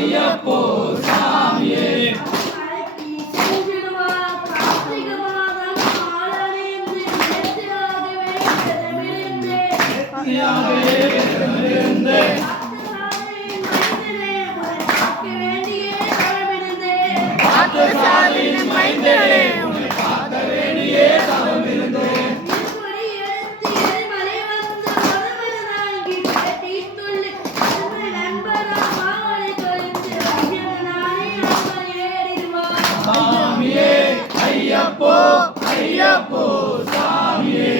ஐயப்போ சாமியே சாமியே ஐயப்போ ஐயப்போ சாமியே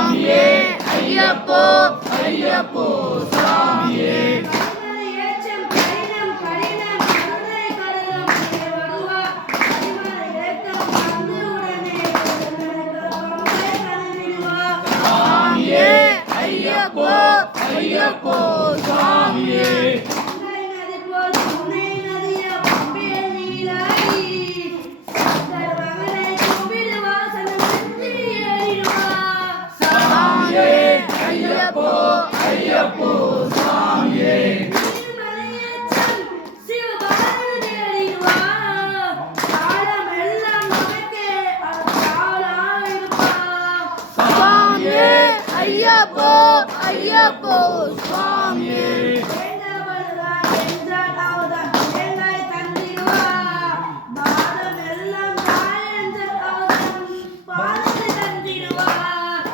சாமியே ஐயப்போ ஐயப்போ சாமியே ஐயப்போ ஐயப்போ சாமியே சாமியே ஐயப்போ ஐயப்போ சாமியே ஐயப்போ ஐயப்போ சுவாமியே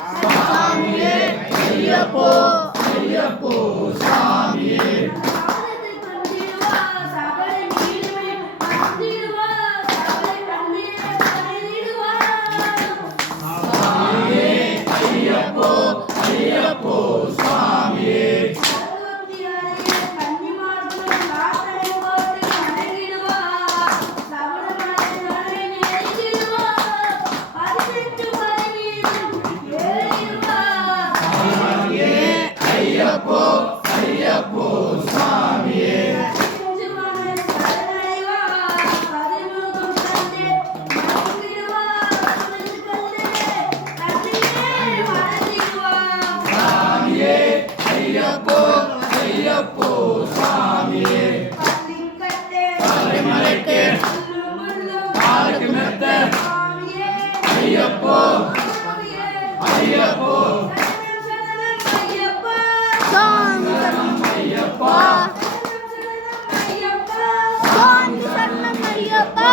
சாமியே ஐயப்போ ஐயப்போ சாமியே ஐயப்போ ஐயப்போ சுவாமியே ஐயப்போ ஐயப்போ சுவாமியே ஐயப்போ ஐயப்போ சாமியே மலைக்கு ஆளுக்கு மெத்த ஐயப்போ ஐயப்போ ஐயப்பா ஐயப்பா